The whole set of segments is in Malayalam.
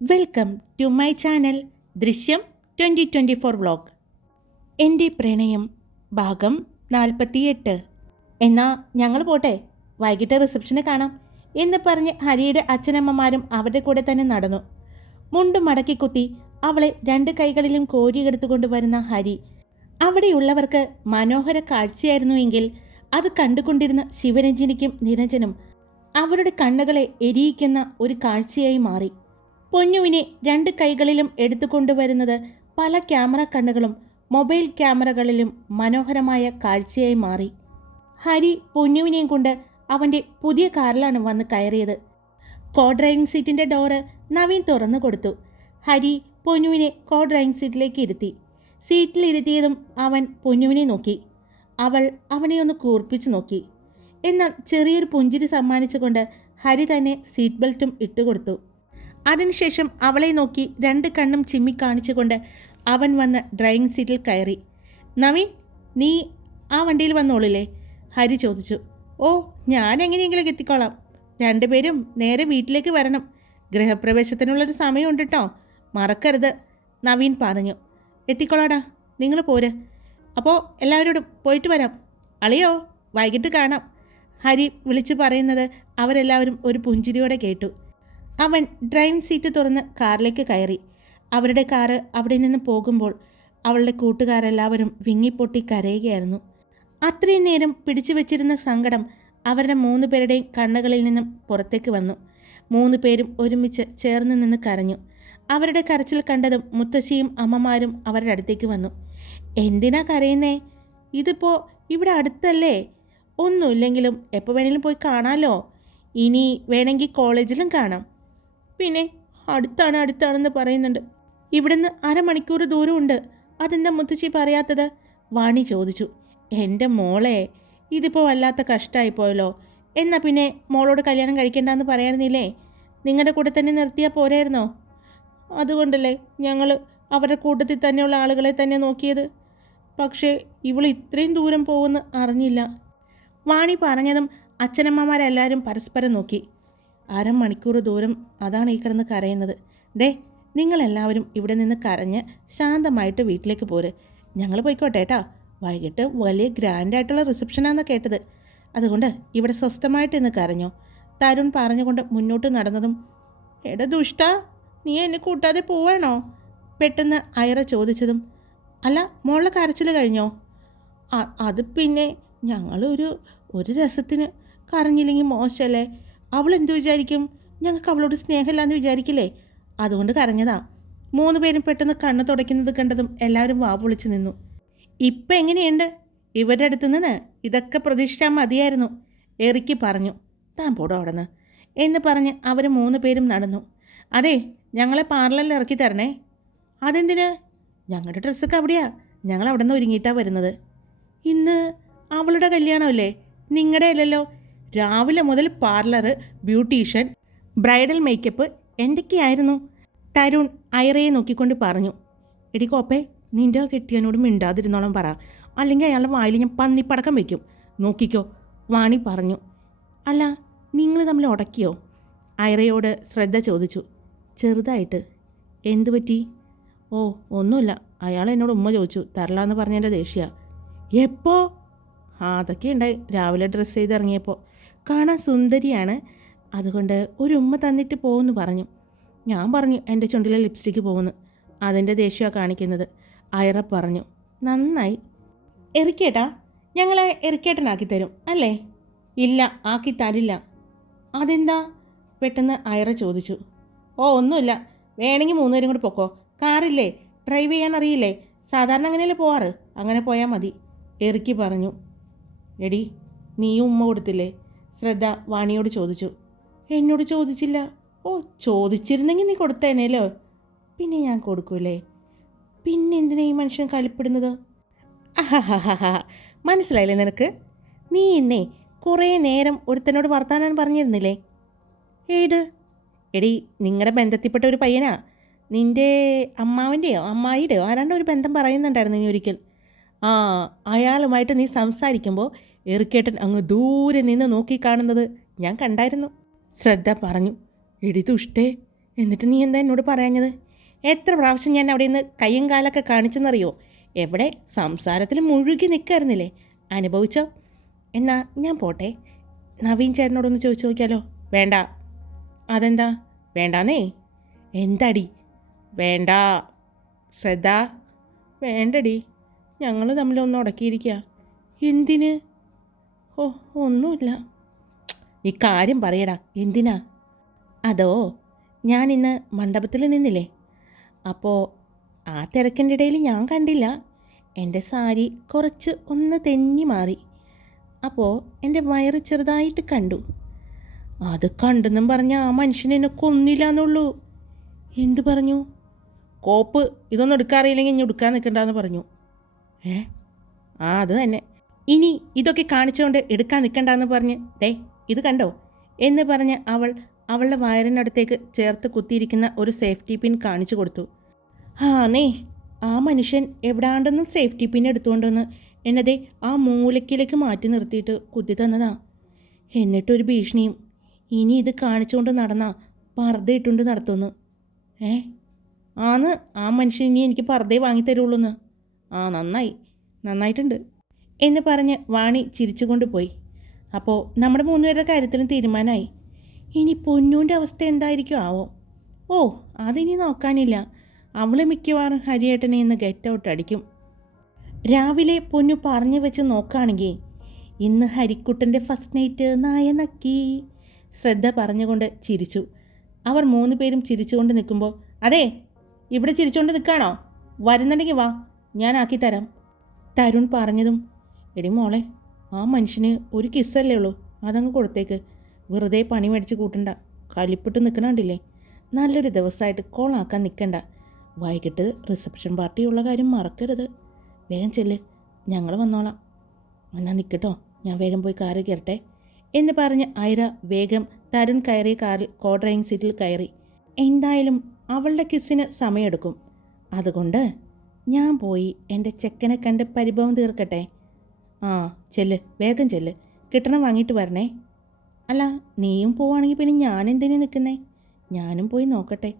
വെൽക്കം ടു മൈ ചാനൽ ദൃശ്യം 2024 വ്ളോഗ്. എൻ്റെ പ്രണയം ഭാഗം 48. എന്നാ ഞങ്ങൾ പോട്ടെ, വൈകിട്ട് റിസപ്ഷന് കാണാം എന്ന് പറഞ്ഞ് ഹരിയുടെ അച്ഛനമ്മമാരും അവരുടെ കൂടെ തന്നെ നടന്നു. മുണ്ടും മടക്കി കുത്തി അവളെ രണ്ട് കൈകളിലും കോരിയെടുത്തുകൊണ്ട് വരുന്ന ഹരി അവിടെയുള്ളവർക്ക് മനോഹര കാഴ്ചയായിരുന്നുവെങ്കിൽ അത് കണ്ടുകൊണ്ടിരുന്ന ശിവരഞ്ജിനിക്കും നിരഞ്ജനും അവരുടെ കണ്ണുകളെ എരിയിക്കുന്ന ഒരു കാഴ്ചയായി മാറി. പൊന്നുവിനെ രണ്ട് കൈകളിലും എടുത്തുകൊണ്ടുവരുന്നത് പല ക്യാമറ കണ്ണുകളും മൊബൈൽ ക്യാമറകളിലും മനോഹരമായ കാഴ്ചയായി മാറി. ഹരി പൊന്നുവിനെയും കൊണ്ട് അവൻ്റെ പുതിയ കാറിലാണ് വന്ന് കയറിയത്. കോ ഡ്രൈവിംഗ് സീറ്റിൻ്റെ ഡോറ് നവീൻ തുറന്നു കൊടുത്തു. ഹരി പൊന്നുവിനെ കോ ഡ്രൈവിംഗ് സീറ്റിലേക്ക് ഇരുത്തി. സീറ്റിലിരുത്തിയതും അവൻ പൊന്നുവിനെ നോക്കി. അവൾ അവനെ ഒന്ന് കൂർപ്പിച്ചു നോക്കി. എന്നാൽ ചെറിയൊരു പുഞ്ചിരി സമ്മാനിച്ചുകൊണ്ട് ഹരി തന്നെ സീറ്റ് ബെൽറ്റും ഇട്ടുകൊടുത്തു. അതിനുശേഷം അവളെ നോക്കി രണ്ട് കണ്ണും ചിമ്മി കാണിച്ചുകൊണ്ട് അവൻ വന്ന് ഡ്രൈവിംഗ് സീറ്റിൽ കയറി. നവീൻ, നീ ആ വണ്ടിയിൽ വന്നോളില്ലേ? ഹരി ചോദിച്ചു. ഓ, ഞാൻ എങ്ങനെയെങ്കിലും എത്തിക്കോളാം. രണ്ടുപേരും നേരെ വീട്ടിലേക്ക് വരണം. ഗൃഹപ്രവേശത്തിനുള്ളൊരു സമയമുണ്ട് കേട്ടോ, മറക്കരുത്, നവീൻ പറഞ്ഞു. എത്തിക്കോളാടാ, നിങ്ങൾ പോര്. അപ്പോൾ എല്ലാവരോടും പോയിട്ട് വരാം. അളിയോ, വൈകിട്ട് കാണാം, ഹരി വിളിച്ചു പറയുന്നത് അവരെല്ലാവരും ഒരു പുഞ്ചിരിയോടെ കേട്ടു. അവൻ ഡ്രൈവിംഗ് സീറ്റ് തുറന്ന് കാറിലേക്ക് കയറി. അവരുടെ കാറ് അവിടെ നിന്ന് പോകുമ്പോൾ അവളുടെ കൂട്ടുകാരെല്ലാവരും വിങ്ങിപ്പൊട്ടി കരയുകയായിരുന്നു. അത്രയും നേരം പിടിച്ചു വച്ചിരുന്ന സങ്കടം അവരുടെ 3 പേരുടെയും കണ്ണുകളിൽ നിന്നും പുറത്തേക്ക് വന്നു. 3 പേരും ഒരുമിച്ച് ചേർന്ന് നിന്ന് കരഞ്ഞു. അവരുടെ കരച്ചിൽ കണ്ടതും മുത്തശ്ശിയും അമ്മമാരും അവരുടെ അടുത്തേക്ക് വന്നു. എന്തിനാ കരയുന്നേ? ഇതിപ്പോൾ ഇവിടെ അടുത്തല്ലേ, ഒന്നുമില്ലെങ്കിലും എപ്പോൾ വേണമെങ്കിലും പോയി കാണാമല്ലോ. ഇനി വേണമെങ്കിൽ കോളേജിലും കാണാം. പിന്നെ അടുത്താണെന്ന് പറയുന്നുണ്ട്. ഇവിടുന്ന് അരമണിക്കൂർ ദൂരമുണ്ട്. അതെന്താ മുത്തശ്ശി പറയാത്തത്? വാണി ചോദിച്ചു. എൻ്റെ മോളെ, ഇതിപ്പോൾ വല്ലാത്ത കഷ്ടമായി പോയല്ലോ. എന്നാൽ പിന്നെ മോളോട് കല്യാണം കഴിക്കേണ്ടെന്ന് പറയാറുന്നില്ലേ? നിങ്ങളുടെ കൂടെ തന്നെ നിർത്തിയാൽ പോരായിരുന്നോ? അതുകൊണ്ടല്ലേ ഞങ്ങൾ അവരുടെ കൂട്ടത്തിൽ തന്നെയുള്ള ആളുകളെ തന്നെ നോക്കിയത്. പക്ഷേ ഇവൾ ഇത്രയും ദൂരം പോകുമെന്ന് അറിഞ്ഞില്ല. വാണി പറഞ്ഞതും അച്ഛനമ്മമാരെല്ലാവരും പരസ്പരം നോക്കി. അരമണിക്കൂർ ദൂരം, അതാണ് ഈ കിടന്ന് കരയുന്നത്. ദേ, നിങ്ങളെല്ലാവരും ഇവിടെ നിന്ന് കരഞ്ഞ് ശാന്തമായിട്ട് വീട്ടിലേക്ക് പോര്. ഞങ്ങൾ പോയിക്കോട്ടെ കേട്ടോ. വൈകിട്ട് വലിയ ഗ്രാൻഡായിട്ടുള്ള റിസപ്ഷനാണെന്ന് കേട്ടത്. അതുകൊണ്ട് ഇവിടെ സ്വസ്ഥമായിട്ട് ഇന്ന് കരഞ്ഞോ, തരുൺ പറഞ്ഞുകൊണ്ട് മുന്നോട്ട് നടന്നതും. എടാ ദുഷ്ട, നീ എന്നെ കൂട്ടാതെ പോവാണോ? പെട്ടെന്ന് ഐറ ചോദിച്ചതും. അല്ല, മോളുടെ കരച്ചിൽ കഴിഞ്ഞോ? അത് പിന്നെ ഞങ്ങളൊരു രസത്തിന് കരഞ്ഞില്ലെങ്കിൽ മോശമല്ലേ? അവൾ എന്ത് വിചാരിക്കും? ഞങ്ങൾക്ക് അവളോട് സ്നേഹമില്ലാന്ന് വിചാരിക്കില്ലേ? അതുകൊണ്ട് കരഞ്ഞതാ. 3 പേരും പെട്ടെന്ന് കണ്ണ് തുടയ്ക്കുന്നത് കണ്ടതും എല്ലാവരും വാ പൊളിച്ചു നിന്നു. ഇപ്പം എങ്ങനെയുണ്ട്? ഇവരുടെ അടുത്ത് നിന്ന് ഇതൊക്കെ പ്രതീക്ഷിച്ചാൽ മതിയായിരുന്നു, എറിക്കി പറഞ്ഞു. താൻ പോടോ അവിടുന്ന് എന്ന് പറഞ്ഞ് അവർ 3 പേരും നടന്നു. അതെ, ഞങ്ങളെ പാർലറിൽ ഇറക്കി തരണേ. അതെന്തിന്? ഞങ്ങളുടെ ഡ്രസ്സൊക്കെ അവിടെയാ, ഞങ്ങൾ അവിടെ നിന്ന് ഒരുങ്ങിയിട്ടാണ് വരുന്നത്. ഇന്ന് അവളുടെ കല്യാണമല്ലേ, നിങ്ങളുടെ അല്ലല്ലോ. രാവിലെ മുതൽ പാർലറ്, ബ്യൂട്ടീഷ്യൻ, ബ്രൈഡൽ മേക്കപ്പ് എന്തൊക്കെയായിരുന്നു? തരുൺ ഐറയെ നോക്കിക്കൊണ്ട് പറഞ്ഞു. എടി കോപ്പേ, നിൻ്റെ കെട്ടിയനോട് മിണ്ടാതിരുന്നോളം പറ, അല്ലെങ്കിൽ അയാളുടെ വായിൽ ഞാൻ പന്നിപ്പടക്കം വയ്ക്കും, നോക്കിക്കോ, വാണി പറഞ്ഞു. അല്ല, നിങ്ങൾ തമ്മിൽ ഉടക്കിയോ? ഐറയോട് ശ്രദ്ധ ചോദിച്ചു. ചെറുതായിട്ട്. എന്തു പറ്റി? ഓ, ഒന്നുമില്ല, അയാൾ എന്നോട് ഉമ്മ ചോദിച്ചു, തരലാന്ന് പറഞ്ഞതിൻ്റെ ദേഷ്യ. എപ്പോ? അതൊക്കെ ഉണ്ടായി, രാവിലെ ഡ്രസ്സ് ചെയ്ത് ഇറങ്ങിയപ്പോൾ. കാണാൻ സുന്ദരിയാണ്, അതുകൊണ്ട് ഒരു ഉമ്മ തന്നിട്ട് പോകുമെന്ന് പറഞ്ഞു. ഞാൻ പറഞ്ഞു എൻ്റെ ചുണ്ടിലെ ലിപ്സ്റ്റിക്ക് പോകുന്നു, അതിൻ്റെ ദേഷ്യമാണ് കാണിക്കുന്നത്, ഐറ പറഞ്ഞു. നന്നായി. എറിക്കേട്ടാ, ഞങ്ങളെ എറിക്കേട്ടനാക്കി തരും അല്ലേ? ഇല്ല, ആക്കി തരില്ല. അതെന്താ? പെട്ടെന്ന് ഐറ ചോദിച്ചു. ഓ, ഒന്നുമില്ല, വേണമെങ്കിൽ 3 പേരും കൂടി പൊക്കോ. കാറില്ലേ, ഡ്രൈവ് ചെയ്യാൻ അറിയില്ലേ? സാധാരണ അങ്ങനെയല്ലേ പോവാറ്, അങ്ങനെ പോയാൽ മതി, എറിക്കി പറഞ്ഞു. എടി, നീയും ഉമ്മ കൊടുത്തില്ലേ? ശ്രദ്ധ വാണിയോട് ചോദിച്ചു. എന്നോട് ചോദിച്ചില്ല. ഓ, ചോദിച്ചിരുന്നെങ്കിൽ നീ കൊടുത്തേനേലോ. പിന്നെ ഞാൻ കൊടുക്കൂലേ? പിന്നെ എന്തിനാ ഈ മനുഷ്യൻ കലിപ്പെടുന്നത്? അഹഹഹ, മനസ്സിലായില്ലേ നിനക്ക്? നീ എന്നെ കുറേ നേരം ഒരുത്തനോട് വർത്താനം പറഞ്ഞിരുന്നില്ലേ? ഏത്? എടി, നിങ്ങളുടെ ബന്ധത്തിൽപ്പെട്ട ഒരു പയ്യനാ, നിൻ്റെ അമ്മാവിൻ്റെയോ അമ്മായിയുടെയോ ആരാണ്ടോ ഒരു ബന്ധം പറയുന്നുണ്ടായിരുന്നു നീ ഒരിക്കൽ. അയാളുമായിട്ട് നീ സംസാരിക്കുമ്പോൾ എറിക്കേട്ടൻ അങ്ങ് ദൂരെ നിന്ന് നോക്കി കാണുന്നത് ഞാൻ കണ്ടായിരുന്നു, ശ്രദ്ധ പറഞ്ഞു. എടി ദുഷ്ടേ, എന്നിട്ട് നീ എന്താ എന്നോട് പറയാഞ്ഞത്? എത്ര പ്രാവശ്യം ഞാൻ അവിടെ നിന്ന് കയ്യും കാലൊക്കെ കാണിച്ചെന്നറിയോ? എവിടെ സംസാരത്തിൽ മുഴുകി നിൽക്കായിരുന്നില്ലേ? അനുഭവിച്ചോ? എന്നാ ഞാൻ പോട്ടെ. നവീൻ ചേട്ടനോടൊന്ന് ചോദിച്ചു നോക്കിയാലോ? വേണ്ട. അതെന്താ വേണ്ടാന്നേ? എന്താടി വേണ്ട? ശ്രദ്ധ, വേണ്ടടി. ഞങ്ങൾ തമ്മിലൊന്ന് ഉടക്കിയിരിക്കുക. എന്തിന്? ഓ, ഒന്നുമില്ല. നീ കാര്യം പറയടാ, എന്തിനാ? അതോ, ഞാൻ ഇന്ന് മണ്ഡപത്തിൽ നിന്നില്ലേ, അപ്പോൾ ആ തിരക്കിൻ്റെ ഇടയിൽ ഞാൻ കണ്ടില്ല, എൻ്റെ സാരി കുറച്ച് ഒന്ന് തെന്നി മാറി. അപ്പോൾ എൻ്റെ വയറ് ചെറുതായിട്ട് കണ്ടു. അത് കണ്ടെന്നും പറഞ്ഞ ആ മനുഷ്യൻ എന്നെ കൊന്നില്ല എന്നുള്ളൂ. എന്തു പറഞ്ഞു? കോപ്പ്, ഇതൊന്നും എടുക്കാറിയില്ലെങ്കിൽ ഇനി എടുക്കാൻ നിൽക്കണ്ടെന്ന് പറഞ്ഞു. അത് തന്നെ. ഇനി ഇതൊക്കെ കാണിച്ചുകൊണ്ട് എടുക്കാൻ നിൽക്കണ്ടെന്ന് പറഞ്ഞ് ദേ ഇത് കണ്ടോ എന്ന് പറഞ്ഞ് അവളുടെ വയറിനടുത്തേക്ക് ചേർത്ത് കുത്തിയിരിക്കുന്ന ഒരു സേഫ്റ്റി പിൻ കാണിച്ചു കൊടുത്തു. ആ മനുഷ്യൻ എവിടാണ്ടെന്നും സേഫ്റ്റി പിൻ എടുത്തുകൊണ്ടുവന്ന് എന്നതേ ആ മൂലക്കിലേക്ക് മാറ്റി നിർത്തിയിട്ട് കുത്തി തന്നതാ. എന്നിട്ടൊരു ഭീഷണിയും. ഇനി ഇത് കാണിച്ചുകൊണ്ട് നടന്നാ പർദ്ദ ഇട്ടുകൊണ്ട് നടത്തുന്നു. ആ മനുഷ്യൻ ഇനി എനിക്ക് പർദ്ദയെ വാങ്ങിത്തരുള്ളൂന്ന്. നന്നായിട്ടുണ്ട് എന്ന് പറഞ്ഞ് വാണി ചിരിച്ചുകൊണ്ട് പോയി. അപ്പോൾ നമ്മുടെ മൂന്നുപേരുടെ കാര്യത്തിലും തീരുമാനമായി. ഇനി പൊന്നൂൻ്റെ അവസ്ഥ എന്തായിരിക്കും ആവോ? അതിനി നോക്കാനില്ല. അവൾ മിക്കവാറും ഹരിയേട്ടനെ ഇന്ന് ഗെറ്റ് ഔട്ട് അടിക്കും. രാവിലെ പൊന്നു പറഞ്ഞു വെച്ച് നോക്കുകയാണെങ്കിൽ ഇന്ന് ഹരിക്കുട്ടൻ്റെ ഫസ്റ്റ് നൈറ്റ് നായ നക്കി. ശ്രദ്ധ പറഞ്ഞുകൊണ്ട് ചിരിച്ചു. അവർ 3 പേരും ചിരിച്ചുകൊണ്ട് നിൽക്കുമ്പോൾ, അതെ ഇവിടെ ചിരിച്ചുകൊണ്ട് നിൽക്കുകയാണോ? വരുന്നുണ്ടെങ്കിൽ വാ, ഞാൻ ആക്കിത്തരാം. തരുൺ പറഞ്ഞതും, എടി മോളെ, ആ മനുഷ്യന് ഒരു കിസ്സല്ലേ ഉള്ളൂ, അതങ്ങ് കൊടുത്തേക്ക്. വെറുതെ പണി മേടിച്ച് കൂട്ടണ്ട. കലിപ്പിട്ട് നിൽക്കണണ്ടില്ലേ? നല്ലൊരു ദിവസമായിട്ട് കോളാക്കാൻ നിൽക്കണ്ട. വൈകിട്ട് റിസപ്ഷൻ പാർട്ടിയുള്ള കാര്യം മറക്കരുത്. വേഗം ചെല്ല്, ഞങ്ങൾ വന്നോളാം. എന്നാൽ നിൽക്കട്ടോ, ഞാൻ വേഗം പോയി കാറ് കയറട്ടെ എന്ന് പറഞ്ഞ് ഐറ വേഗം തരുൺ കയറിയ കാറിൽ കോ ഡ്രൈവിംഗ് സീറ്റിൽ കയറി. എന്തായാലും അവളുടെ കിസ്സിന് സമയമെടുക്കും. അതുകൊണ്ട് ഞാൻ പോയി എൻ്റെ ചെക്കനെ കണ്ട് പരിഭവം തീർക്കട്ടെ. ചെല്ല്, വേഗം ചെല്ല്, കിട്ടണം വാങ്ങിയിട്ട് വരണേ. അല്ല, നീയും പോവുകയാണെങ്കിൽ പിന്നെ ഞാനെന്തിനു നിൽക്കുന്നേ? ഞാനും പോയി നോക്കട്ടെ.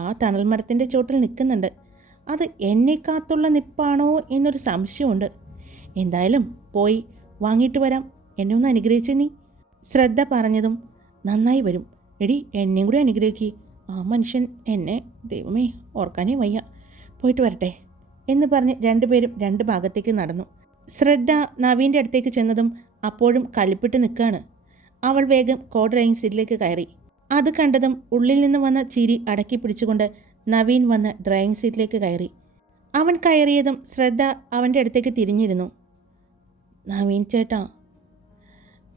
ആ തണൽ മരത്തിൻ്റെ ചോട്ടിൽ നിൽക്കുന്നുണ്ട്. അത് എന്നെ കാത്തുള്ള നിപ്പാണോ എന്നൊരു സംശയമുണ്ട്. എന്തായാലും പോയി വാങ്ങിയിട്ട് വരാം. എന്നെ ഒന്ന് അനുഗ്രഹിച്ചേ നീ. ശ്രദ്ധ പറഞ്ഞതും, നന്നായി വരും. എടി, എന്നെയും കൂടി അനുഗ്രഹിക്കി. ആ മനുഷ്യൻ എന്നെ, ദൈവമേ, ഓർക്കാനേ വയ്യ. പോയിട്ട് വരട്ടെ എന്ന് പറഞ്ഞ് 2 പേരും 2 ഭാഗത്തേക്ക് നടന്നു. ശ്രദ്ധ നവീൻ്റെ അടുത്തേക്ക് ചെന്നതും അപ്പോഴും കലിപ്പിട്ട് നിൽക്കുകയാണ്. അവൾ വേഗം കോ ഡ്രൈവിംഗ് സീറ്റിലേക്ക് കയറി. അത് കണ്ടതും ഉള്ളിൽ നിന്ന് വന്ന ചിരി അടക്കി പിടിച്ചുകൊണ്ട് നവീൻ വന്ന് ഡ്രൈവിംഗ് സീറ്റിലേക്ക് കയറി. അവൻ കയറിയതും ശ്രദ്ധ അവൻ്റെ അടുത്തേക്ക് തിരിഞ്ഞിരുന്നു.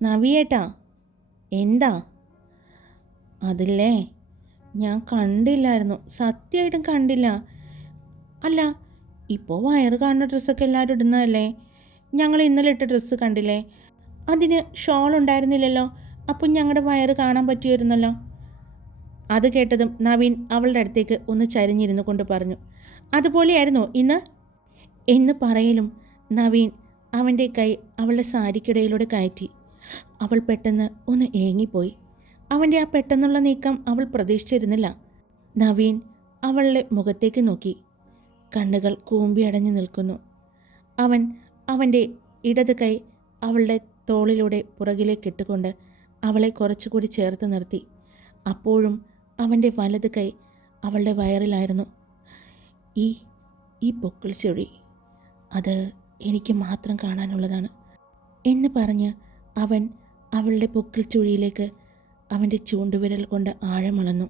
നവിയേട്ടാ, എന്താ? അതില്ലേ, ഞാൻ കണ്ടില്ലായിരുന്നു, സത്യമായിട്ടും കണ്ടില്ല. അല്ല, ഇപ്പോൾ വയറ് കാണുന്ന ഡ്രസ്സൊക്കെ എല്ലാവരും ഇടുന്നതല്ലേ? ഞങ്ങൾ ഇന്നലെ ഇട്ട ഡ്രസ്സ് കണ്ടില്ലേ? അതിന് ഷോൾ ഉണ്ടായിരുന്നില്ലല്ലോ. അപ്പം ഞങ്ങളുടെ വയറ് കാണാൻ പറ്റിയിരുന്നല്ലോ. അത് കേട്ടതും നവീൻ അവളുടെ അടുത്തേക്ക് ഒന്ന് ചരിഞ്ഞിരുന്നു കൊണ്ട് പറഞ്ഞു, അതുപോലെയായിരുന്നോ ഇന്ന് എന്ന് പറയലും നവീൻ അവൻ്റെ കൈ അവളുടെ സാരിക്കിടയിലൂടെ കയറ്റി. അവൾ പെട്ടെന്ന് ഒന്ന് ഏങ്ങിപ്പോയി. അവൻ്റെ ആ പെട്ടെന്നുള്ള നീക്കം അവൾ പ്രതീക്ഷിച്ചിരുന്നില്ല. നവീൻ അവളുടെ മുഖത്തേക്ക് നോക്കി. കണ്ണുകൾ കൂമ്പി അടഞ്ഞു നിൽക്കുന്നു. അവൻ്റെ ഇടത് കൈ അവളുടെ തോളിലൂടെ പുറകിലേക്ക് ഇട്ടുകൊണ്ട് അവളെ കുറച്ചുകൂടി ചേർത്ത് നിർത്തി. അപ്പോഴും അവൻ്റെ വലത് കൈ അവളുടെ വയറിലായിരുന്നു. ഈ പൊക്കിൾ ചുഴി, അത് എനിക്ക് മാത്രം കാണാനുള്ളതാണ് എന്ന് പറഞ്ഞ് അവൻ അവളുടെ പൊക്കിൾ ചുഴിയിലേക്ക് അവൻ്റെ ചൂണ്ടുവിരൽ കൊണ്ട് ആഴമളന്നു.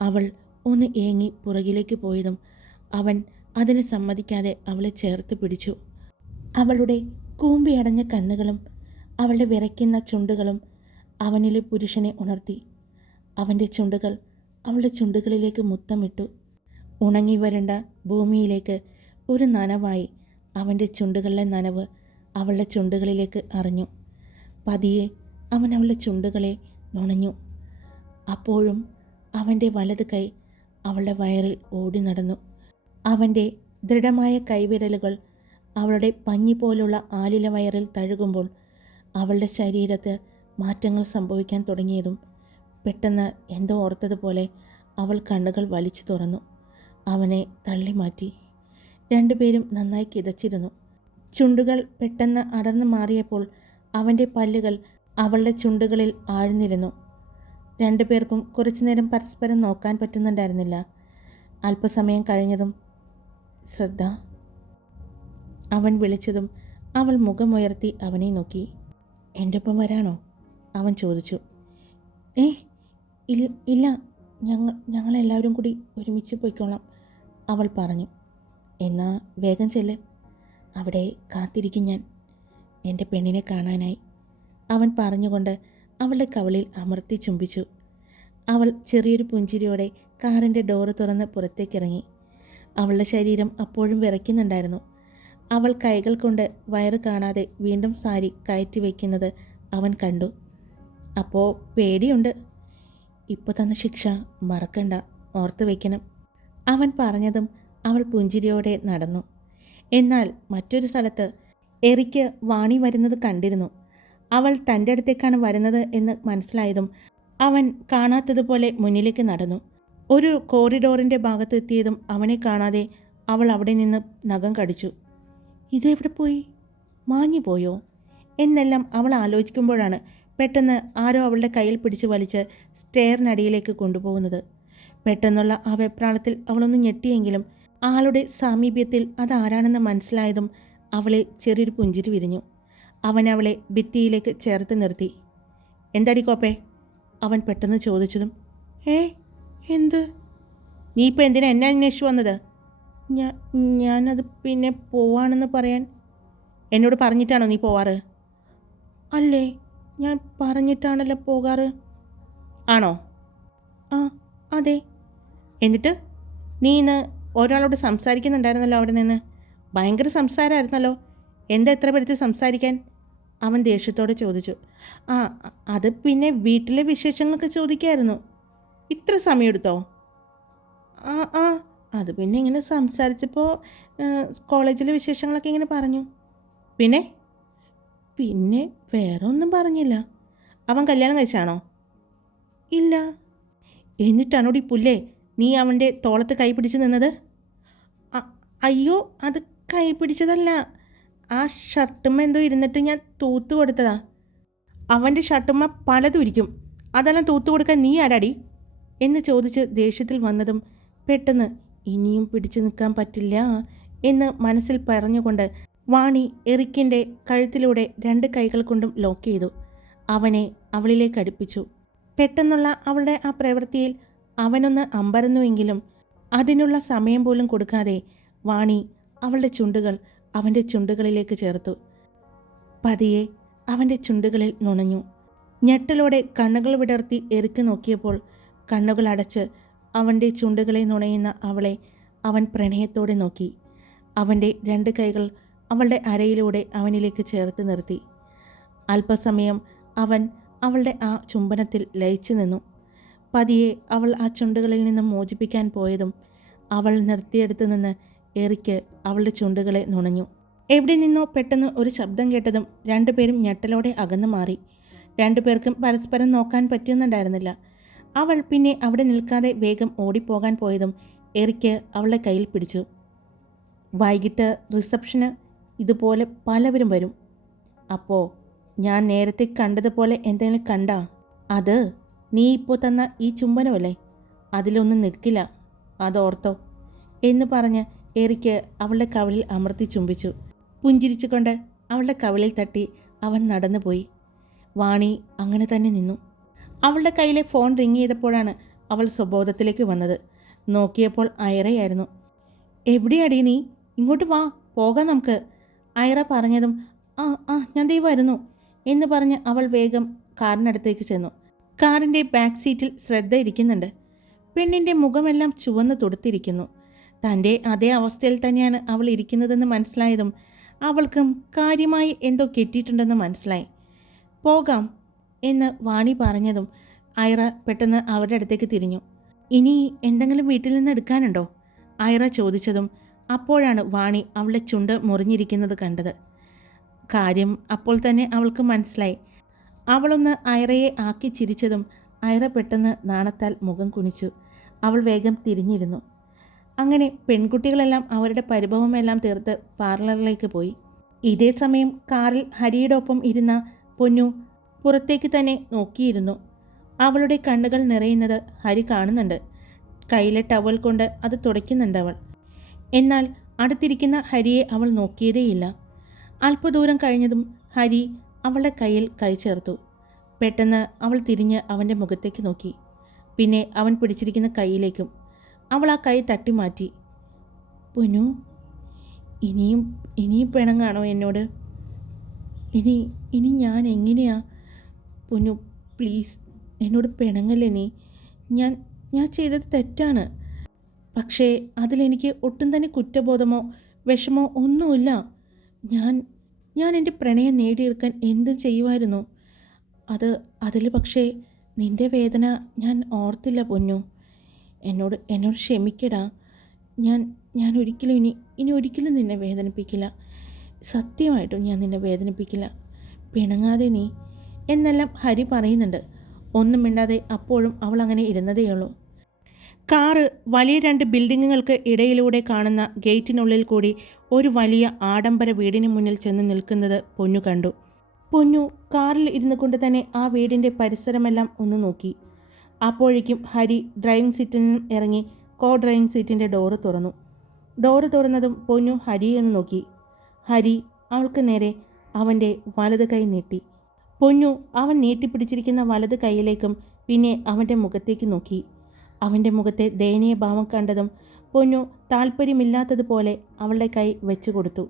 അവൾ ഒന്ന് ഏങ്ങി പുറകിലേക്ക് പോയതും അവൻ അതിന് സമ്മതിക്കാതെ അവളെ ചേർത്ത് പിടിച്ചു. അവളുടെ കൂമ്പിയടഞ്ഞ കണ്ണുകളും അവളുടെ വിറയ്ക്കുന്ന ചുണ്ടുകളും അവനിലെ പുരുഷനെ ഉണർത്തി. അവൻ്റെ ചുണ്ടുകൾ അവളുടെ ചുണ്ടുകളിലേക്ക് മുത്തമിട്ടു. ഉണങ്ങി വരേണ്ട ഭൂമിയിലേക്ക് ഒരു നനവായി അവൻ്റെ ചുണ്ടുകളിലെ നനവ് അവളുടെ ചുണ്ടുകളിലേക്ക് അറിഞ്ഞു. പതിയെ അവൻ അവളുടെ ചുണ്ടുകളെ നുണഞ്ഞു. അപ്പോഴും അവൻ്റെ വലത് കൈ അവളുടെ വയറിൽ ഓടി നടന്നു. അവൻ്റെ ദൃഢമായ കൈവിരലുകൾ അവളുടെ പഞ്ഞി പോലുള്ള ആലില വയറിൽ തഴുകുമ്പോൾ അവളുടെ ശരീരത്ത് മാറ്റങ്ങൾ സംഭവിക്കാൻ തുടങ്ങിയതും പെട്ടെന്ന് എന്തോ ഓർത്തതുപോലെ അവൾ കണ്ണുകൾ വലിച്ചു തുറന്നു. അവനെ തള്ളി മാറ്റി. രണ്ടുപേരും നന്നായി കിതച്ചിരുന്നു. ചുണ്ടുകൾ പെട്ടെന്ന് അടർന്നു മാറിയപ്പോൾ അവൻ്റെ പല്ലുകൾ അവളുടെ ചുണ്ടുകളിൽ ആഴ്ന്നിരുന്നു. രണ്ടുപേർക്കും കുറച്ചുനേരം പരസ്പരം നോക്കാൻ പറ്റുന്നുണ്ടായിരുന്നില്ല. അല്പസമയം കഴിഞ്ഞതും ശ്രദ്ധ, അവൻ വിളിച്ചതും അവൾ മുഖമുയർത്തി അവനെ നോക്കി. എൻ്റെ ഒപ്പം വരാനോ? അവൻ ചോദിച്ചു. ഇല്ല, ഞങ്ങളെല്ലാവരും കൂടി ഒരുമിച്ച് പോയിക്കോളാം, അവൾ പറഞ്ഞു. എന്നാ വേഗം ചെല്ല്, അവിടെ കാത്തിരിക്കും ഞാൻ, എൻ്റെ പെണ്ണിനെ കാണാനായി, അവൻ പറഞ്ഞുകൊണ്ട് അവളുടെ കവിളിൽ അമർത്തി ചുംബിച്ചു. അവൾ ചെറിയൊരു പുഞ്ചിരിയോടെ കാറിൻ്റെ ഡോറ് തുറന്ന് പുറത്തേക്കിറങ്ങി. അവളുടെ ശരീരം അപ്പോഴും വിറയ്ക്കുന്നുണ്ടായിരുന്നു. അവൾ കൈകൾ കൊണ്ട് വയറ് കാണാതെ വീണ്ടും സാരി കയറ്റി വയ്ക്കുന്നത് അവൻ കണ്ടു. അപ്പോൾ പേടിയുണ്ട്. ഇപ്പോൾ തന്ന ശിക്ഷ മറക്കണ്ട, ഓർത്ത് വയ്ക്കണം, അവൻ പറഞ്ഞതും അവൾ പുഞ്ചിരിയോടെ നടന്നു. എന്നാൽ മറ്റൊരു സ്ഥലത്ത് എറിക്ക് വാണി വരുന്നത് കണ്ടിരുന്നു. അവൾ തൻ്റെ അടുത്തേക്കാണ് വരുന്നത് എന്ന് മനസ്സിലായതും അവൻ കാണാത്തതുപോലെ മുന്നിലേക്ക് നടന്നു. ഒരു കോറിഡോറിൻ്റെ ഭാഗത്തെത്തിയതും അവനെ കാണാതെ അവൾ അവിടെ നിന്ന് നഖം കടിച്ചു. ഇതെവിടെ പോയി? മാഞ്ഞു പോയോ എന്നെല്ലാം അവൾ ആലോചിക്കുമ്പോഴാണ് പെട്ടെന്ന് ആരോ അവളുടെ കയ്യിൽ പിടിച്ച് വലിച്ച് സ്റ്റെയറിനടിയിലേക്ക് കൊണ്ടുപോകുന്നത്. പെട്ടെന്നുള്ള ആ വെപ്രാളത്തിൽ അവളൊന്ന് ഞെട്ടിയെങ്കിലും ആളുടെ സാമീപ്യത്തിൽ അതാരാണെന്ന് മനസ്സിലായതും അവളിൽ ചെറിയൊരു പുഞ്ചിരി വിരിഞ്ഞു. അവൻ അവളെ ഭിത്തിയിലേക്ക് ചേർത്ത് നിർത്തി. എന്താടി കോപ്പേ, അവൻ പെട്ടെന്ന് ചോദിച്ചതും എന്ത്? നീ ഇപ്പോൾ എന്തിനാ എന്നെ അന്വേഷിച്ചു വന്നത്? ഞാനത് പിന്നെ പോവാണെന്ന് പറയാൻ. എന്നോട് പറഞ്ഞിട്ടാണോ നീ പോവാറ്? അല്ലേ, ഞാൻ പറഞ്ഞിട്ടാണല്ലോ പോകാറ്. ആണോ? ആ അതെ. എന്നിട്ട് നീ ഇന്ന് ഒരാളോട് സംസാരിക്കുന്നുണ്ടായിരുന്നല്ലോ അവിടെ നിന്ന്. ഭയങ്കര സംസാരമായിരുന്നല്ലോ. എന്താ എത്ര പേരുത്ത് സംസാരിക്കാൻ? അവൻ ദേഷ്യത്തോടെ ചോദിച്ചു. അത് പിന്നെ വീട്ടിലെ വിശേഷങ്ങളൊക്കെ ചോദിക്കായിരുന്നു. ഇത്ര സമയമെടുത്തോ? അത് പിന്നെ ഇങ്ങനെ സംസാരിച്ചപ്പോൾ കോളേജിലെ വിശേഷങ്ങളൊക്കെ ഇങ്ങനെ പറഞ്ഞു. പിന്നെ വേറെ ഒന്നും പറഞ്ഞില്ല. അവൻ കല്യാണം കഴിച്ചാണോ? ഇല്ല. എന്നിട്ടാണോടി പുല്ലേ നീ അവൻ്റെ തോളത്ത് കൈ പിടിച്ച് നിന്നത്? അയ്യോ, അത് കൈ പിടിച്ചതല്ല, ആ ഷർട്ടുമ്മ എന്തോ ഇരുന്നിട്ട് ഞാൻ തൂത്ത് കൊടുത്തതാ. അവൻ്റെ ഷർട്ടുമ്മ പലതും ഇരിക്കും, അതെല്ലാം തൂത്ത് കൊടുക്കാൻ നീ ആരാടി എന്ന് ചോദിച്ച് ദേഷ്യത്തിൽ വന്നതും പെട്ടെന്ന് ഇനിയും പിടിച്ചു നിൽക്കാൻ പറ്റില്ല എന്ന് മനസ്സിൽ പറഞ്ഞുകൊണ്ട് വാണി എറിക്കിൻ്റെ കഴുത്തിലൂടെ രണ്ട് കൈകൾ കൊണ്ടും ലോക്ക് ചെയ്തു. അവനെ അവളിലേക്ക് അടുപ്പിച്ചു. പെട്ടെന്നുള്ള അവളുടെ ആ പ്രവൃത്തിയിൽ അവനൊന്ന് അമ്പരന്നുവെങ്കിലും അതിനുള്ള സമയം പോലും കൊടുക്കാതെ വാണി അവളുടെ ചുണ്ടുകൾ അവൻ്റെ ചുണ്ടുകളിലേക്ക് ചേർത്തു. പതിയെ അവൻ്റെ ചുണ്ടുകളിൽ നുണഞ്ഞു. ഞെട്ടലോടെ കണ്ണുകൾ വിടർത്തി എറിക്ക് നോക്കിയപ്പോൾ കണ്ണുകൾ അടച്ച് അവൻ്റെ ചുണ്ടുകളെ നുണയുന്ന അവളെ അവൻ പ്രണയത്തോടെ നോക്കി. അവൻ്റെ രണ്ട് കൈകൾ അവളുടെ അരയിലൂടെ അവനിലേക്ക് ചേർത്ത് നിർത്തി. അല്പസമയം അവൻ അവളുടെ ആ ചുംബനത്തിൽ ലയിച്ചു നിന്നു. പതിയെ അവൾ ആ ചുണ്ടുകളിൽ നിന്നും മോചിപ്പിക്കാൻ പോയതും അവൾ നിർത്തിയെടുത്തു നിന്ന് എറിക്ക് അവളുടെ ചുണ്ടുകളെ നുണഞ്ഞു. എവിടെ നിന്നോ പെട്ടെന്ന് ഒരു ശബ്ദം കേട്ടതും രണ്ടുപേരും ഞെട്ടലോടെ അകന്നു മാറി. രണ്ടുപേർക്കും പരസ്പരം നോക്കാൻ പറ്റുന്നുണ്ടായിരുന്നില്ല. അവൾ പിന്നെ അവിടെ നിൽക്കാതെ വേഗം ഓടിപ്പോകാൻ പോയതും എറിക്ക് അവളുടെ കയ്യിൽ പിടിച്ചു. വൈകിട്ട് റിസപ്ഷന് ഇതുപോലെ പലവരും വരും. അപ്പോൾ ഞാൻ നേരത്തെ കണ്ടതുപോലെ എന്തെങ്കിലും കണ്ടാ? അത് നീ ഇപ്പോൾ തന്ന ഈ ചുംബനമല്ലേ, അതിലൊന്നും നിൽക്കില്ല, അതോർത്തോ എന്ന് പറഞ്ഞ് എറിക്ക് അവളുടെ കവിളിൽ അമർത്തി ചുംബിച്ചു. പുഞ്ചിരിച്ചുകൊണ്ട് അവളുടെ കവിളിൽ തട്ടി അവൻ നടന്നുപോയി. വാണി അങ്ങനെ തന്നെ നിന്നു. അവളുടെ കയ്യിലെ ഫോൺ റിങ് ചെയ്തപ്പോഴാണ് അവൾ സ്വബോധത്തിലേക്ക് വന്നത്. നോക്കിയപ്പോൾ ഐറയായിരുന്നു. എവിടെയാടി നീ? ഇങ്ങോട്ട് വാ, പോകാം നമുക്ക്, ഐറ പറഞ്ഞതും ഞാൻ ദേ വരുന്നു എന്ന് പറഞ്ഞ് അവൾ വേഗം കാറിനടുത്തേക്ക് ചെന്നു. കാറിൻ്റെ ബാക്ക് സീറ്റിൽ ശ്രദ്ധ ഇരിക്കുന്നുണ്ട്. പെണ്ണിൻ്റെ മുഖമെല്ലാം ചുവന്ന് തൊടുത്തിരിക്കുന്നു. തൻ്റെ അതേ അവസ്ഥയിൽ തന്നെയാണ് അവൾ ഇരിക്കുന്നതെന്ന് മനസ്സിലായതും അവൾക്കും കാര്യമായി എന്തോ കെട്ടിയിട്ടുണ്ടെന്ന് മനസ്സിലായി. പോകാം എന്ന് വാണി പറഞ്ഞതും ഐറ പെട്ടെന്ന് അവരുടെ അടുത്തേക്ക് തിരിഞ്ഞു. ഇനി എന്തെങ്കിലും വീട്ടിൽ നിന്ന് എടുക്കാനുണ്ടോ? ഐറ ചോദിച്ചതും അപ്പോഴാണ് വാണി അവളുടെ ചുണ്ട് മുറിഞ്ഞിരിക്കുന്നത് കണ്ടത്. കാര്യം അപ്പോൾ തന്നെ അവൾക്ക് മനസ്സിലായി. അവളൊന്ന് ഐറയെ ആക്കി ചിരിച്ചതും ഐറ പെട്ടെന്ന് നാണത്താൽ മുഖം കുനിച്ചു. അവൾ വേഗം തിരിഞ്ഞിരുന്നു. അങ്ങനെ പെൺകുട്ടികളെല്ലാം അവരുടെ പരിഭവമെല്ലാം തീർത്ത് പാർലറിലേക്ക് പോയി. ഇതേ സമയം കാറിൽ ഹരിയുടെ ഒപ്പം ഇരുന്ന പൊന്നു പുറത്തേക്ക് തന്നെ നോക്കിയിരുന്നു. അവളുടെ കണ്ണുകൾ നിറയുന്നത് ഹരി കാണുന്നുണ്ട്. കയ്യിലെ ടവൽ കൊണ്ട് അത് തുടയ്ക്കുന്നുണ്ട് അവൾ. എന്നാൽ അടുത്തിരിക്കുന്ന ഹരിയെ അവൾ നോക്കിയതേയില്ല. അല്പദൂരം കഴിഞ്ഞതും ഹരി അവളുടെ കയ്യിൽ കൈ ചേർത്തു. പെട്ടെന്ന് അവൾ തിരിഞ്ഞ് അവൻ്റെ മുഖത്തേക്ക് നോക്കി. പിന്നെ അവൻ പിടിച്ചിരിക്കുന്ന കൈയിലേക്കും. അവൾ ആ കൈ തട്ടി മാറ്റി. പൊന്നു, ഇനിയും പിണങ്ങാണോ എന്നോട്? ഇനി ഞാൻ എങ്ങനെയാ? പൊന്നു പ്ലീസ്, എന്നോട് പിണങ്ങല്ലേ നീ. ഞാൻ ചെയ്തത് തെറ്റാണ്. പക്ഷേ അതിലെനിക്ക് ഒട്ടും തന്നെ കുറ്റബോധമോ വിഷമോ ഒന്നുമില്ല. ഞാൻ എൻ്റെ പ്രണയം നേടിയെടുക്കാൻ എന്തും ചെയ്യുമായിരുന്നു. അതിൽ പക്ഷേ നിൻ്റെ വേദന ഞാൻ ഓർത്തില്ല പൊന്നു. എന്നോട് ക്ഷമിക്കടാ. ഞാൻ ഒരിക്കലും ഇനി ഒരിക്കലും നിന്നെ വേദനിപ്പിക്കില്ല. സത്യമായിട്ടും ഞാൻ നിന്നെ വേദനിപ്പിക്കില്ല. പിണങ്ങാതെ നീ എന്നെല്ലാം ഹരി പറയുന്നുണ്ട്. ഒന്നും മിണ്ടാതെ അപ്പോഴും അവൾ അങ്ങനെ ഇരുന്നതേയുള്ളൂ. കാറ് വലിയ 2 ബിൽഡിങ്ങുകൾക്ക് ഇടയിലൂടെ കാണുന്ന ഗേറ്റിനുള്ളിൽ കൂടി ഒരു വലിയ ആഡംബര വീടിന് മുന്നിൽ ചെന്ന് നിൽക്കുന്നത് പൊന്നു കണ്ടു. പൊന്നു കാറിൽ ഇരുന്നു കൊണ്ട് തന്നെ ആ വീടിൻ്റെ പരിസരമെല്ലാം ഒന്ന് നോക്കി. അപ്പോഴേക്കും ഹരി ഡ്രൈവിംഗ് സീറ്റിൽ നിന്നും ഇറങ്ങി ഡ്രൈവിംഗ് സീറ്റിൻ്റെ ഡോറ് തുറന്നു. ഡോറ് തുറന്നതും പൊന്നു ഹരിയെ ഒന്ന് നോക്കി. ഹരി അവൾക്ക് നേരെ അവൻ്റെ വലത് കൈ നീട്ടി. പൊന്നു അവൻ നീട്ടിപ്പിടിച്ചിരിക്കുന്ന വലത് കൈയിലേക്കും പിന്നെ അവൻ്റെ മുഖത്തേക്ക് നോക്കി. അവൻ്റെ മുഖത്തെ ദയനീയ ഭാവം കണ്ടതും പൊന്നു താല്പര്യമില്ലാത്തതുപോലെ അവളുടെ കൈ വെച്ചു കൊടുത്തു.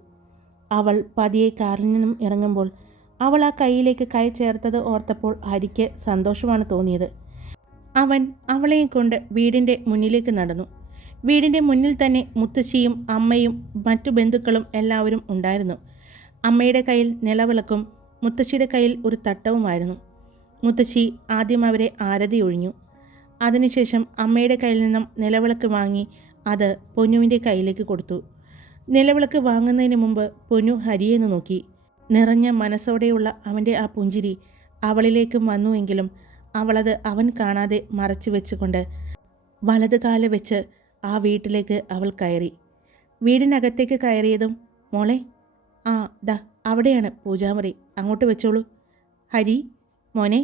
അവൾ പതിയെ കാറിൽ നിന്നും ഇറങ്ങുമ്പോൾ അവൾ ആ കൈയിലേക്ക് കൈ ചേർത്തത് ഓർത്തപ്പോൾ ഹരിക്ക് സന്തോഷമാണ് തോന്നിയത്. അവൻ അവളെയും കൊണ്ട് വീടിൻ്റെ മുന്നിലേക്ക് നടന്നു. വീടിൻ്റെ മുന്നിൽ തന്നെ മുത്തശ്ശിയും അമ്മയും മറ്റു ബന്ധുക്കളും എല്ലാവരും ഉണ്ടായിരുന്നു. അമ്മയുടെ കയ്യിൽ നിലവിളക്കും മുത്തശ്ശിയുടെ കയ്യിൽ ഒരു തട്ടവുമായിരുന്നു. മുത്തശ്ശി ആദ്യം അവരെ ആരതി ഒഴിഞ്ഞു. അതിനുശേഷം അമ്മയുടെ കയ്യിൽ നിന്നും നിലവിളക്ക് വാങ്ങി അത് പൊന്നുവിൻ്റെ കയ്യിലേക്ക് കൊടുത്തു. നിലവിളക്ക് വാങ്ങുന്നതിന് മുമ്പ് പൊന്നു ഹരിയെന്ന് നോക്കി. നിറഞ്ഞ മനസ്സോടെയുള്ള അവൻ്റെ ആ പുഞ്ചിരി അവളിലേക്കും വന്നുവെങ്കിലും അവളത് അവൻ കാണാതെ മറച്ചു വെച്ചുകൊണ്ട് വലത് കാല് വെച്ച് ആ വീട്ടിലേക്ക് അവൾ കയറി. വീടിനകത്തേക്ക് കയറിയതും മോളെ, ദാ അവിടെയാണ് പൂജാമുറി, അങ്ങോട്ട് വെച്ചോളൂ. ഹരി മോനെ,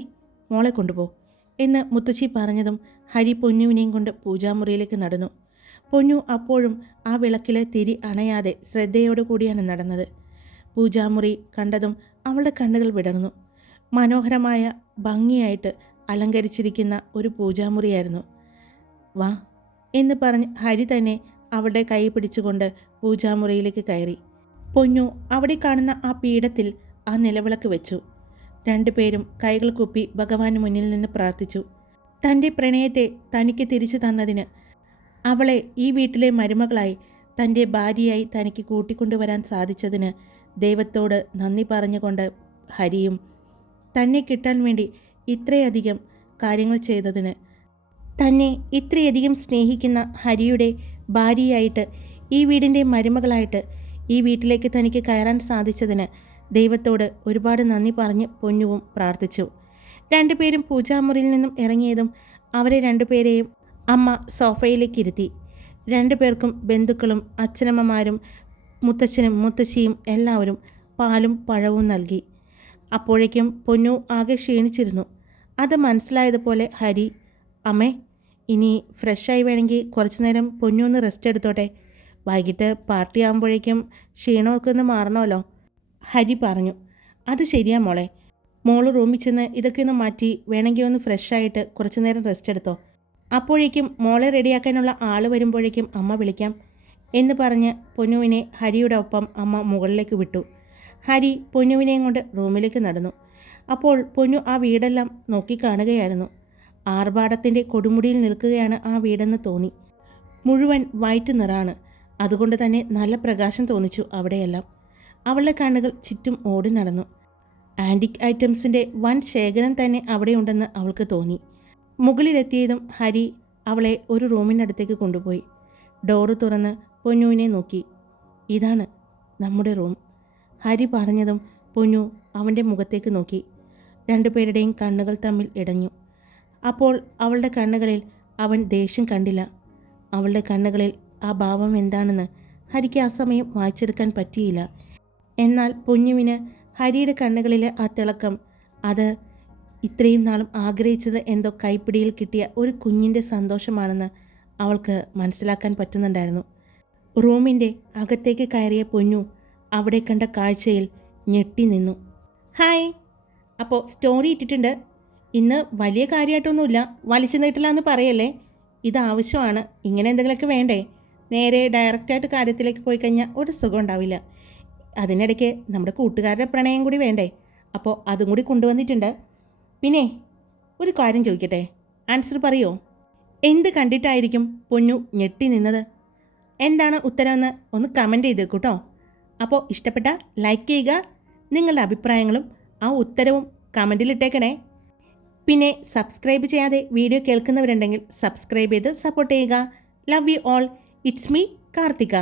മോളെ കൊണ്ടുപോ എന്ന് മുത്തശ്ശി പറഞ്ഞതും ഹരി പൊന്നുവിനെയും കൊണ്ട് പൂജാമുറിയിലേക്ക് നടന്നു. പൊന്നു അപ്പോഴും ആ വിളക്കിലെ തിരി അണയാതെ ശ്രദ്ധയോടു കൂടിയാണ് നടന്നത്. പൂജാമുറി കണ്ടതും അവളുടെ കണ്ണുകൾ വിടർന്നു. മനോഹരമായ ഭംഗിയായിട്ട് അലങ്കരിച്ചിരിക്കുന്ന ഒരു പൂജാമുറിയായിരുന്നു. വാ എന്ന് പറഞ്ഞ് ഹരി തന്നെ അവളുടെ കൈ പിടിച്ചുകൊണ്ട് പൂജാമുറിയിലേക്ക് കയറി. പൊന്നു അവിടെ കാണുന്ന ആ പീഠത്തിൽ ആ നിലവിളക്ക് വെച്ചു. 2 പേരും കൈകൾ കുപ്പി ഭഗവാന് മുന്നിൽ നിന്ന് പ്രാർത്ഥിച്ചു. തൻ്റെ പ്രണയത്തെ തനിക്ക് തിരിച്ചു തന്നതിന്, അവളെ ഈ വീട്ടിലെ മരുമകളായി തൻ്റെ ഭാര്യയായി തനിക്ക് കൂട്ടിക്കൊണ്ടുവരാൻ സാധിച്ചതിന് ദൈവത്തോട് നന്ദി പറഞ്ഞുകൊണ്ട് ഹരിയും തന്നെ കിട്ടാൻ വേണ്ടി ഇത്രയധികം കാര്യങ്ങൾ ചെയ്തതിന്, തന്നെ ഇത്രയധികം സ്നേഹിക്കുന്ന ഹരിയുടെ ഭാര്യയായിട്ട് ഈ വീടിൻ്റെ മരുമകളായിട്ട് ഈ വീട്ടിലേക്ക് തനിക്ക് കയറാൻ സാധിച്ചതിന് ദൈവത്തോട് ഒരുപാട് നന്ദി പറഞ്ഞ് പൊന്നുവും പ്രാർത്ഥിച്ചു. 2 പേരും പൂജാമുറിയിൽ നിന്നും ഇറങ്ങിയതും അവരെ 2 പേരെയും അമ്മ സോഫയിലേക്ക് ഇരുത്തി. 2 പേർക്കും ബന്ധുക്കളും അച്ഛനമ്മമാരും മുത്തച്ഛനും മുത്തശ്ശിയും എല്ലാവരും പാലും പഴവും നൽകി. അപ്പോഴേക്കും പൊന്നു ആകെ ക്ഷീണിച്ചിരുന്നു. അത് മനസ്സിലായതുപോലെ ഹരി, അമ്മേ ഇനി ഫ്രഷായി വേണമെങ്കിൽ കുറച്ചു നേരം പൊന്നു ഒന്ന് റെസ്റ്റ് എടുത്തോട്ടെ, വൈകിട്ട് പാർട്ടി ആകുമ്പോഴേക്കും ക്ഷീണമൊക്കെ ഒന്ന് മാറണമല്ലോ, ഹരി പറഞ്ഞു. അത് ശരിയാ മോളെ, മോള് റൂമിൽ ചെന്ന് ഇതൊക്കെ ഒന്ന് മാറ്റി വേണമെങ്കിൽ ഒന്ന് ഫ്രഷായിട്ട് കുറച്ചു നേരം റെസ്റ്റ് എടുത്തോ. അപ്പോഴേക്കും മോളെ റെഡിയാക്കാനുള്ള ആൾ വരുമ്പോഴേക്കും അമ്മ വിളിക്കാം എന്ന് പറഞ്ഞ് പൊന്നുവിനെ ഹരിയുടെ ഒപ്പം അമ്മ മുകളിലേക്ക് വിട്ടു. ഹരി പൊന്നുവിനെയും കൊണ്ട് റൂമിലേക്ക് നടന്നു. അപ്പോൾ പൊന്നു ആ വീടെല്ലാം നോക്കിക്കാണുകയായിരുന്നു. ആർഭാടത്തിൻ്റെ കൊടുമുടിയിൽ നിൽക്കുകയാണ് ആ വീടെന്ന് തോന്നി. മുഴുവൻ വൈറ്റ് നിറാണ്. അതുകൊണ്ട് തന്നെ നല്ല പ്രകാശം തോന്നിച്ചു അവിടെയെല്ലാം. അവളുടെ കണ്ണുകൾ ചുറ്റും ഓടി നടന്നു. ആൻറ്റിക് ഐറ്റംസിൻ്റെ വൻ ശേഖരം തന്നെ അവിടെയുണ്ടെന്ന് അവൾക്ക് തോന്നി. മുകളിലെത്തിയതും ഹരി അവളെ ഒരു റൂമിനടുത്തേക്ക് കൊണ്ടുപോയി. ഡോറ് തുറന്ന് പൊന്നുവിനെ നോക്കി. ഇതാണ് നമ്മുടെ റൂം, ഹരി പറഞ്ഞതും പൊന്നു അവൻ്റെ മുഖത്തേക്ക് നോക്കി. 2 പേരുടെയും കണ്ണുകൾ തമ്മിൽ ഇടഞ്ഞു. അപ്പോൾ അവളുടെ കണ്ണുകളിൽ അവൻ ദേഷ്യം കണ്ടില്ല. അവളുടെ കണ്ണുകളിൽ ആ ഭാവം എന്താണെന്ന് ഹരിക്ക് ആ സമയം വായിച്ചെടുക്കാൻ പറ്റിയില്ല. എന്നാൽ പൊന്നുവിന് ഹരിയുടെ കണ്ണുകളിലെ ആ തിളക്കം, അത് ഇത്രയും നാളും ആഗ്രഹിച്ചത് എന്തോ കൈപ്പിടിയിൽ കിട്ടിയ ഒരു കുഞ്ഞിൻ്റെ സന്തോഷമാണെന്ന് അവൾക്ക് മനസ്സിലാക്കാൻ പറ്റുന്നുണ്ടായിരുന്നു. റൂമിൻ്റെ അകത്തേക്ക് കയറിയ പൊന്നു അവിടെ കണ്ട കാഴ്ചയിൽ ഞെട്ടി നിന്നു. ഹായ്, അപ്പോൾ സ്റ്റോറി ഇട്ടിട്ടുണ്ട്. ഇന്ന് വലിയ കാര്യമായിട്ടൊന്നുമില്ല, വലിച്ചു നീട്ടില്ലാന്ന് പറയല്ലേ. ഇത് ആവശ്യമാണ്. ഇങ്ങനെ എന്തെങ്കിലുമൊക്കെ വേണ്ടേ? നേരെ ഡയറക്റ്റായിട്ട് കാര്യത്തിലേക്ക് പോയി കഴിഞ്ഞാൽ ഒരു സുഖം ഉണ്ടാവില്ല. അതിനിടയ്ക്ക് നമ്മുടെ കൂട്ടുകാരുടെ പ്രണയം കൂടി വേണ്ടേ? അപ്പോൾ അതും കൂടി കൊണ്ടുവന്നിട്ടുണ്ട്. പിന്നെ ഒരു കാര്യം ചോദിക്കട്ടെ, ആൻസർ പറയുമോ? എന്ത് കണ്ടിട്ടായിരിക്കും പൊന്നു ഞെട്ടി നിന്നത്? എന്താണ് ഉത്തരമെന്ന് ഒന്ന് കമൻറ്റ് ചെയ്തേക്കൂ കേട്ടോ. അപ്പോൾ ഇഷ്ടപ്പെട്ട ലൈക്ക് ചെയ്യുക. നിങ്ങളുടെ അഭിപ്രായങ്ങളും ആ ഉത്തരവും കമൻറ്റിലിട്ടേക്കണേ. പിന്നെ സബ്സ്ക്രൈബ് ചെയ്യാതെ വീഡിയോ കേൾക്കുന്നവരുണ്ടെങ്കിൽ സബ്സ്ക്രൈബ് ചെയ്ത് സപ്പോർട്ട് ചെയ്യുക. Love you all. It's me Karthika.